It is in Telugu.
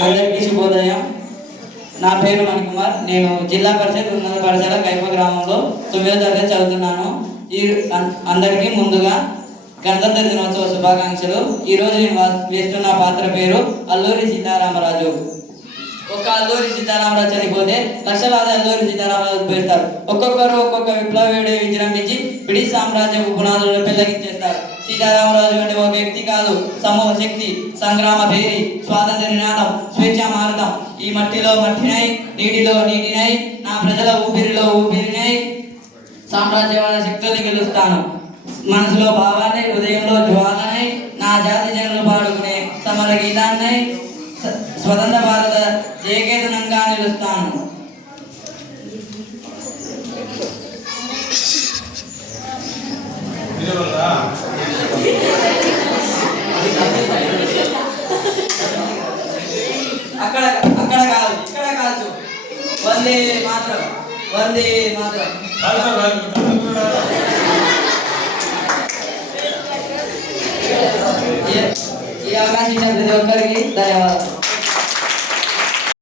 అందరికీ శుభోదయం. నా పేరు మణికుమార్. నేను జిల్లా పరిషత్ ఉన్నత పాఠశాల కైప గ్రామంలో 9వ తరగతి చదువుతున్నాను. అందరికీ ముందుగా గణతంత్ర దినోత్సవ శుభాకాంక్షలు. ఈరోజు నేను వేస్తున్న పాత్ర పేరు అల్లూరి సీతారామరాజు. ఒక అల్లూరి సీతారామరాజు చనిపోతే లక్షలాది అల్లూరి సీతారామరాజు పేరుస్తారు. ఒక్కొక్కరు ఒక్కొక్క విప్లవీయుడు విజృంభించి బ్రిటిష్ సామ్రాజ్య పునాదులను పెళ్లగించేస్తారు. సీతారామరాజు అంటే ఒక వ్యక్తి కాదు, సమూహ శక్తి, సంగ్రామ భేరి, స్వాతంత్ర నినాదం, స్వేచ్ఛ మారుతం. ఈ మట్టిలో మట్టినై, నీటిలో నీటినై, నా ప్రజల ఊపిరిలో ఊపిరినై సామ్రాజ్యవాద శక్తుల్ని గెలుస్తాను. మనసులో భావాన్ని, హృదయంలో జ్వాలనై, నా జాతి జనులు పాడుకునే సమర గీతాన్నై స్వతంత్ర భారత జయకేతనంగా నిలుస్తాను. అక్కడ అక్కడ కాదు, ఇక్కడ కాదు. వందే మాత్రం, వందే మాత్రం. ఈ అవకాశం ఇచ్చిన ప్రతి ఒక్కరికి ధన్యవాదాలు.